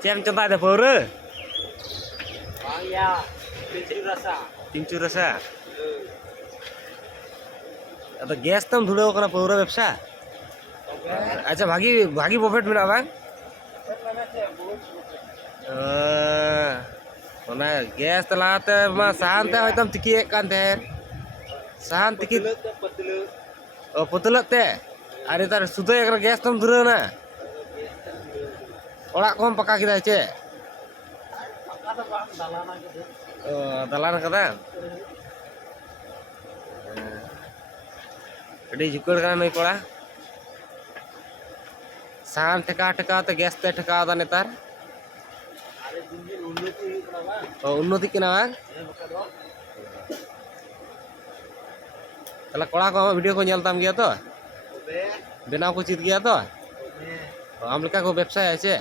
Cem coba ada pura. Bang ya, pincu rasa. Pincu rasa. Atau gas tam dhule kana pura ব্যবসা. আচ্ছা ভাগি ভাগি profit মেলা bang. Ona gas telate ma sahan te hoitam tiki kan te. Sahan tiki. Oh putulat te. Ari tar sudo ekra gas tam dhule na. Orak kom paka kita ce. Oh, dalan kada. Adi jukar kana nai pora. Sahan teka te gas te teka da netar. Oh, unnoti kena bang. Kalau kola ko video ko nyal tam gaya to. Benaw ko chit gaya to. हम लोग का को व्यवसाय আছে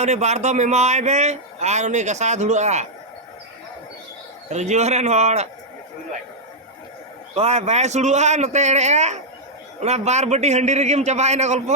उन्हें बार दो मेमाय बे और उन्हें गसा धुड़ुआ रजुआरन हड़ कोई बाय सुड़ुआ नते एड़ेआ उना बार बटी हंडी रेगिम चबायना गल्प